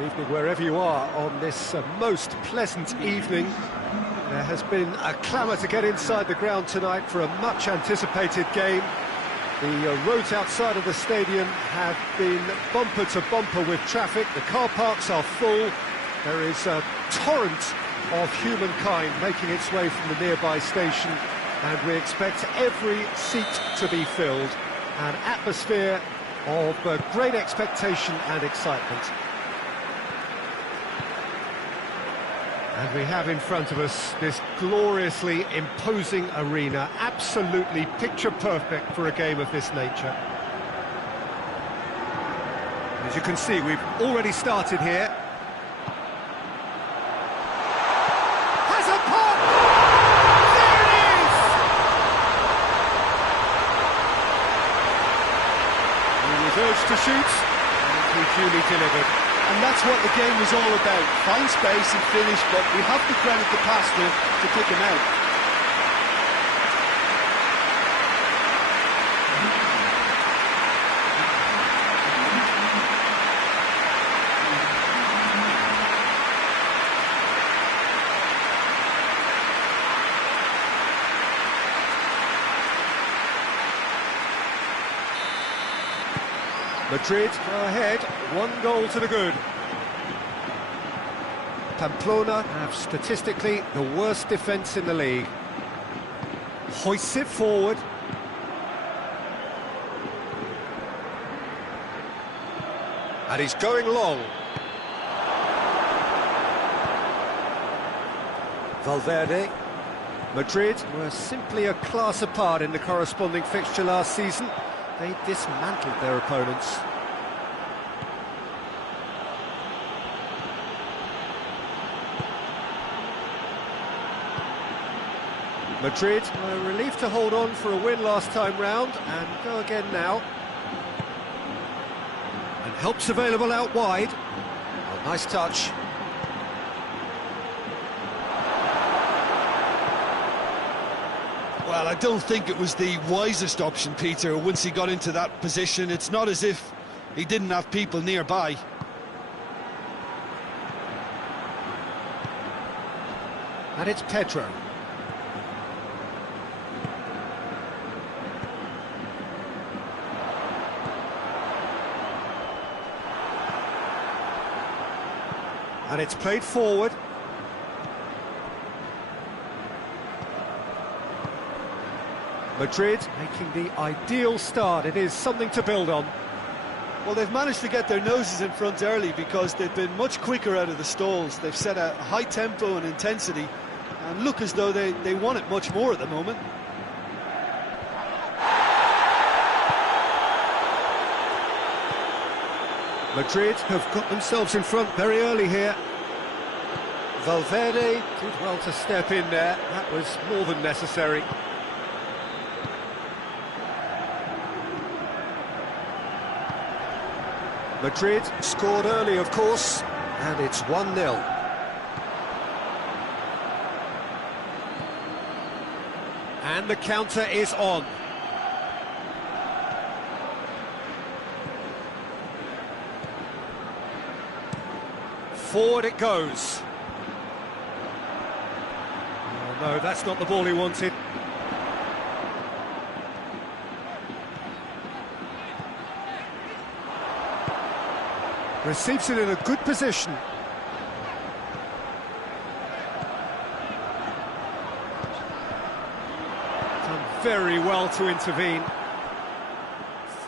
Good evening wherever you are on this most pleasant evening. There has been a clamour to get inside the ground tonight for a much-anticipated game. The roads outside of the stadium have been bumper to bumper with traffic. The car parks are full. There is a torrent of humankind making its way from the nearby station, and we expect every seat to be filled. An atmosphere of great expectation and excitement. And we have in front of us this gloriously imposing arena, absolutely picture-perfect for a game of this nature. As you can see, we've already started here. Has a pop! There it is! He was urged to shoot, and he duly delivered. And that's what the game was all about. Find space and finish, but we have to credit the passer to kick him out. Madrid go ahead, 1 goal to the good. Pamplona have statistically the worst defence in the league. Hoists it forward. And he's going long. Valverde. Madrid were simply a class apart in the corresponding fixture last season. They dismantled their opponents. Madrid were relieved to hold on for a win last time round, and go again now. And help's available out wide. Oh, nice touch. Well, I don't think it was the wisest option, Peter, once he got into that position. It's not as if he didn't have people nearby. And it's Pedro. And it's played forward. Madrid making the ideal start. It is something to build on. Well, they've managed to get their noses in front early because they've been much quicker out of the stalls. They've set a high tempo and intensity and look as though they want it much more at the moment. Madrid have got themselves in front very early here. Valverde did well to step in there. That was more than necessary. Madrid scored early, of course, and it's 1-0. And the counter is on. Forward it goes. Oh, no, that's not the ball he wanted. Receives it in a good position. Done very well to intervene.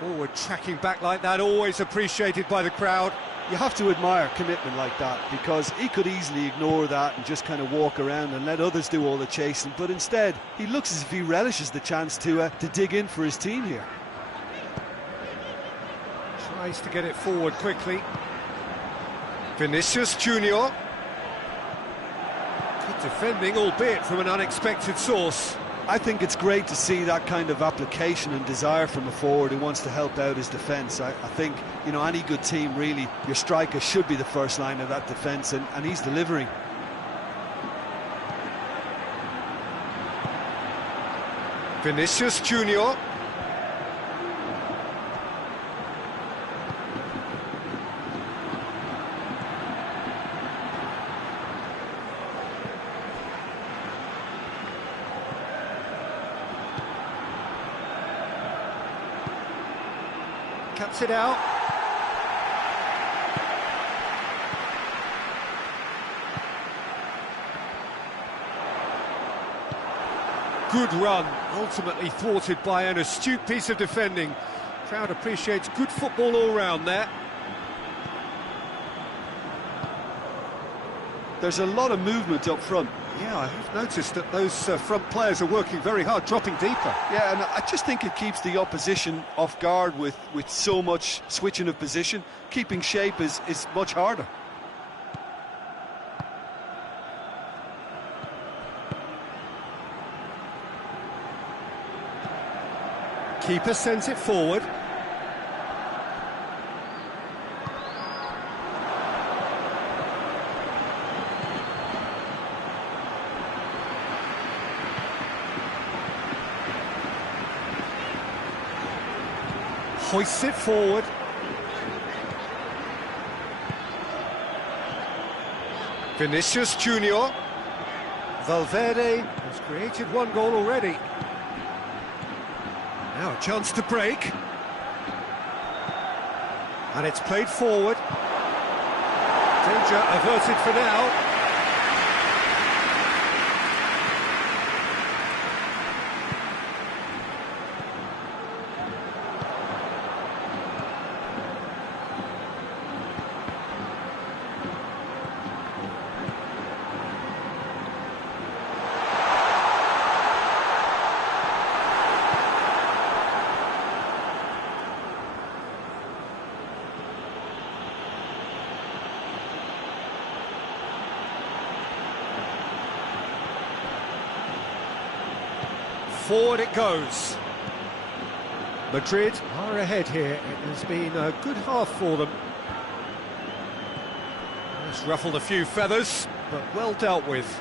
Forward tracking back like that, always appreciated by the crowd. You have to admire commitment like that, because he could easily ignore that and just kind of walk around and let others do all the chasing, but instead he looks as if he relishes the chance to dig in for his team here. Tries to get it forward quickly. Vinicius Junior. Good defending, albeit from an unexpected source. I think it's great to see that kind of application and desire from a forward who wants to help out his defence. I think, you know, any good team, really, your striker should be the first line of that defence, and he's delivering. Vinicius Junior. cuts it out. Good run, ultimately thwarted by an astute piece of defending. Crowd appreciates good football all round there. There's a lot of movement up front. Yeah, I have noticed that those front players are working very hard, dropping deeper. Yeah, and I just think it keeps the opposition off guard with so much switching of position. Keeping shape is much harder. Keeper sends it forward. Hoists it forward. Vinicius Junior. Valverde has created one goal already. Now a chance to break. And it's played forward. Danger averted for now. Forward it goes. Madrid are ahead here. It has been a good half for them. It's ruffled a few feathers, but well dealt with.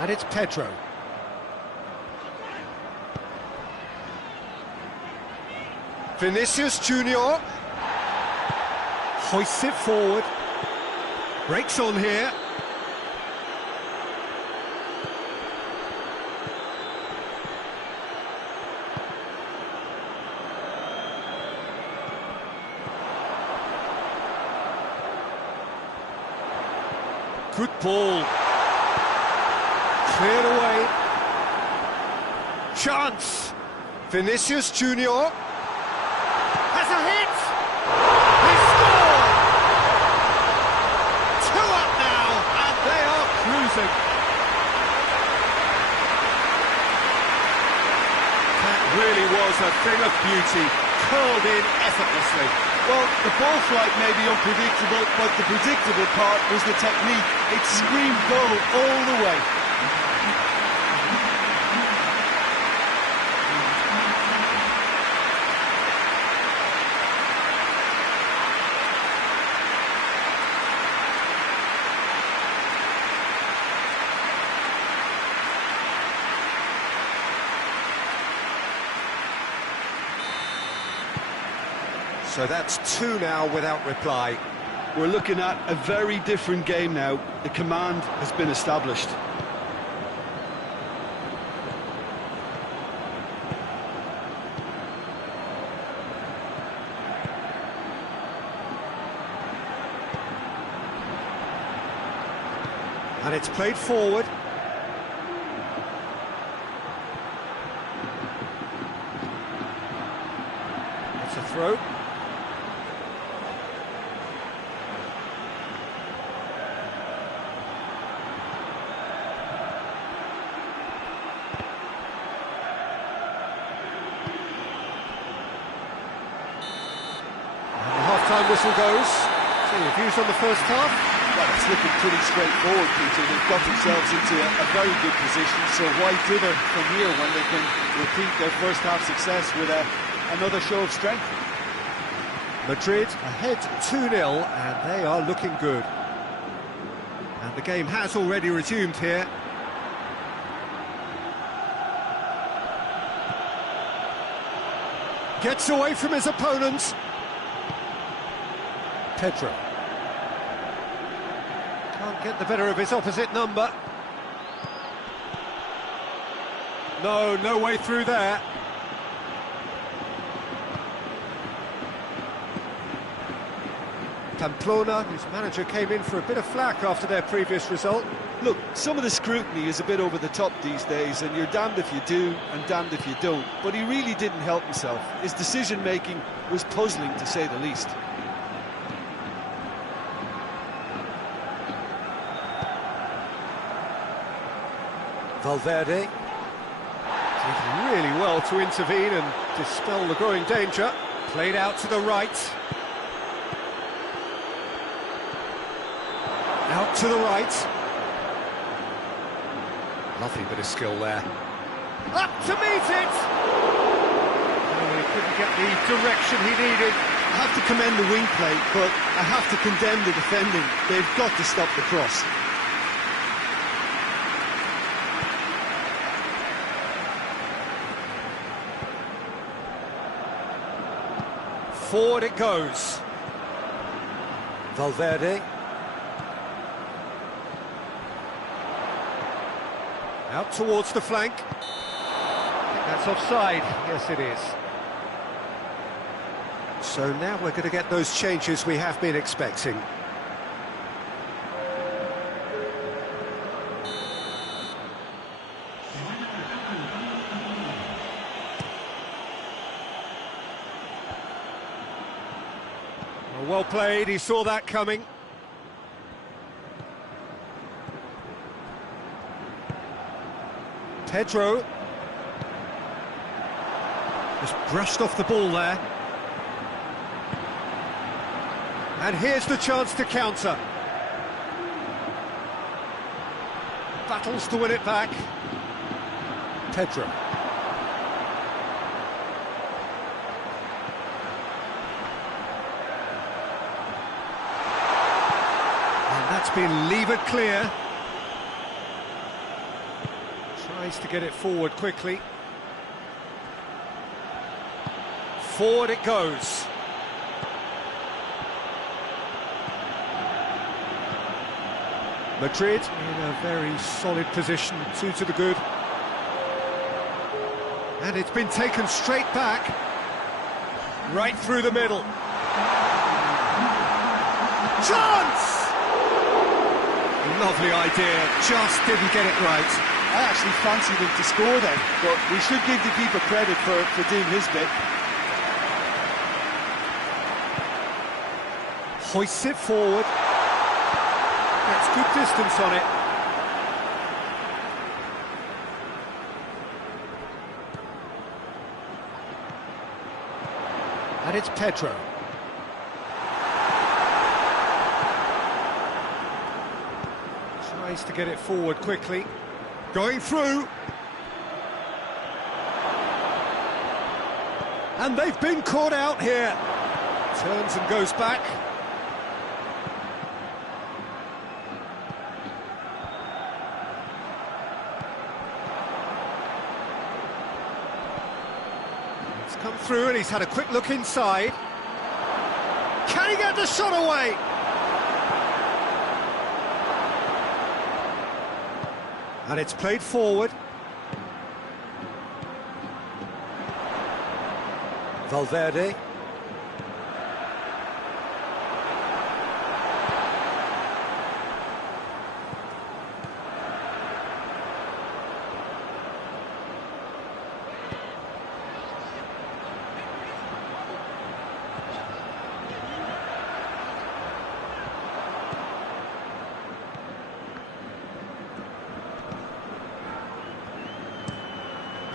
And it's Pedro. Vinicius Junior. Hoists it forward. Breaks on here. Good ball. Cleared away. Chance. Vinicius Junior. Has a hit. He scored. 2 up now, and they are cruising. That really was a thing of beauty. Curled in effortlessly. Well, the ball flight may be unpredictable, but the predictable part was the technique. It screamed goal all the way. So that's 2 now without reply. We're looking at a very different game now. The command has been established. And it's played forward. It's a throw. Time whistle goes. So your views on the first half? Well, it's looking pretty straightforward, Peter. They've got themselves into a very good position, so why dither from here when they can repeat their first half success with another show of strength? Madrid ahead 2-0, and they are looking good. And the game has already resumed here. Gets away from his opponents. Pedro. Can't get the better of his opposite number. No way through there. Pamplona, whose manager came in for a bit of flack after their previous result. Look, some of the scrutiny is a bit over the top these days, and you're damned if you do and damned if you don't. But he really didn't help himself. His decision-making was puzzling, to say the least. Valverde did really well to intervene and dispel the growing danger. Played out to the right. Out to the right. Lovely bit of skill there. Up to meet it! Oh, he couldn't get the direction he needed. I have to commend the wing play, but I have to condemn the defending. They've got to stop the cross. Forward it goes. Valverde. Out towards the flank. I think that's offside. Yes, it is. So now we're going to get those changes we have been expecting. Well played, he saw that coming. Pedro. Just brushed off the ball there. And here's the chance to counter. Battles to win it back. Pedro. That's been levered clear. Tries to get it forward quickly. Forward it goes. Madrid in a very solid position, 2 to the good. And it's been taken straight back. Right through the middle. Chance! Lovely idea, just didn't get it right. I actually fancied him to score then, but we should give the keeper credit for doing his bit. Hoists it forward. Gets good distance on it. And it's Pedro. Tries to get it forward quickly. Going through. And they've been caught out here. Turns and goes back. It's come through and he's had a quick look inside. Can he get the shot away? And it's played forward. Valverde.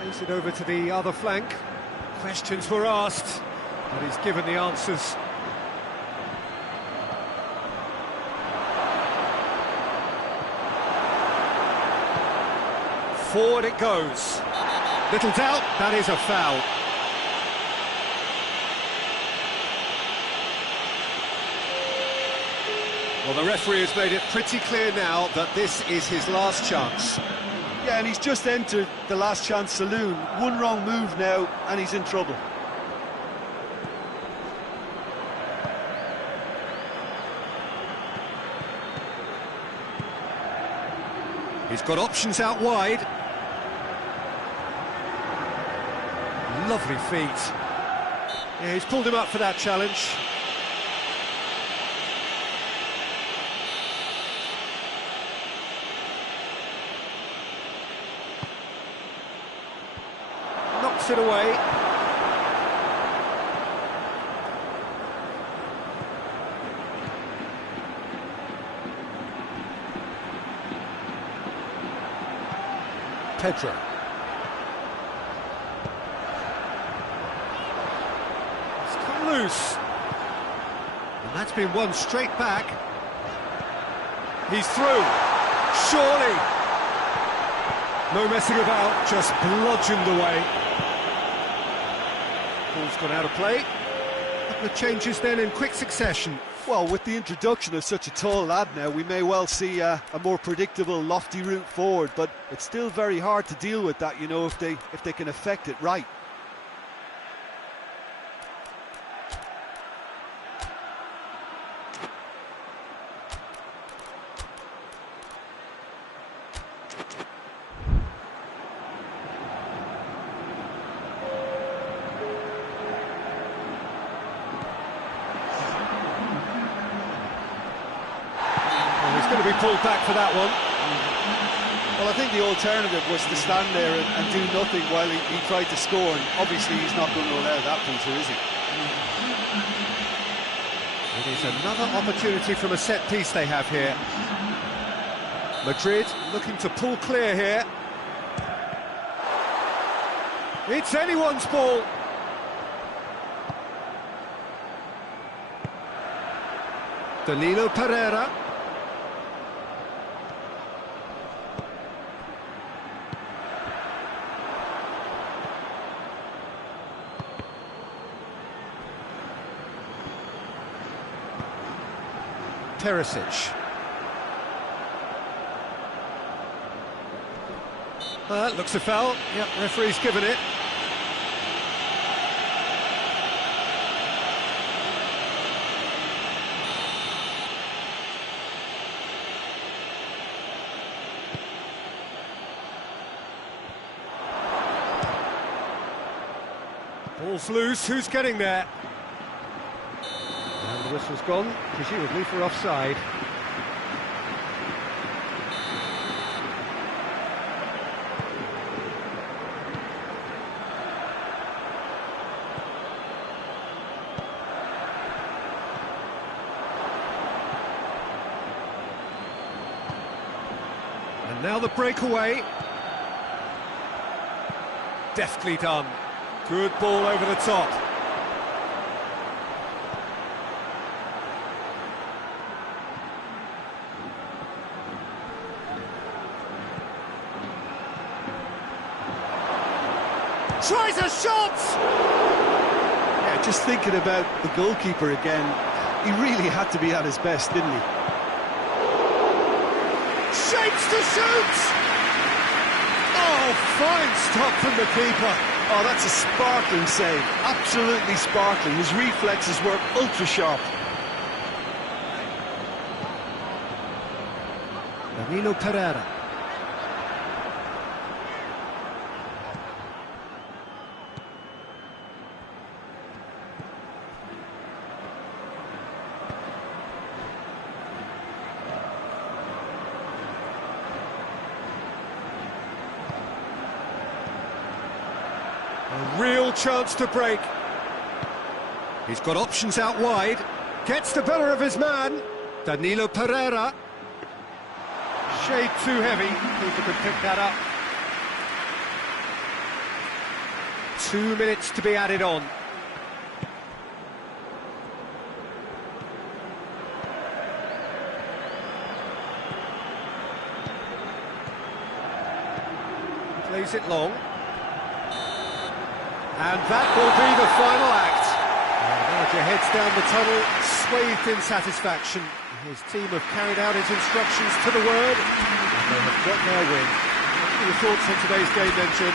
Plays it over to the other flank. Questions were asked, but he's given the answers. Forward it goes. Little doubt, that is a foul. Well, the referee has made it pretty clear now that this is his last chance. Yeah, and he's just entered the last chance saloon. One wrong move now, and he's in trouble. He's got options out wide. Lovely feet. Yeah, he's pulled him up for that challenge. chips it away. Pedro. It's come loose. And that's been won straight back. He's through. Surely. No messing about, just bludgeoned away. Ball's gone out of play. A couple of changes then in quick succession. Well, with the introduction of such a tall lad now, we may well see a more predictable, lofty route forward, but it's still very hard to deal with that, you know, if they can affect it right. Going to be pulled back for that one. Well, I think the alternative was to stand there and do nothing while he tried to score, and obviously he's not going to allow that, Peter, is he? It is another opportunity from a set piece they have here. Madrid looking to pull clear here. It's anyone's ball. Danilo Pereira. Perisic. Looks a foul. Yep, referee's given it. Ball's loose. Who's getting there? And the whistle's gone, presumably for offside. And now the breakaway. Deftly done. Good ball over the top. Tries a shot! Yeah, just thinking about the goalkeeper again, he really had to be at his best, didn't he? Shapes to shoot! Oh, fine stop from the keeper. Oh, that's a sparkling save, absolutely sparkling. His reflexes were ultra sharp. Danilo Pereira. A real chance to break. He's got options out wide. Gets the better of his man. Danilo Pereira. Shade too heavy. Keeper could pick that up. 2 minutes to be added on. Plays it long. And that will be the final act. Manager heads down the tunnel, swathed in satisfaction. His team have carried out his instructions to the word, and they have got their win. What are your thoughts on today's game then, Jim?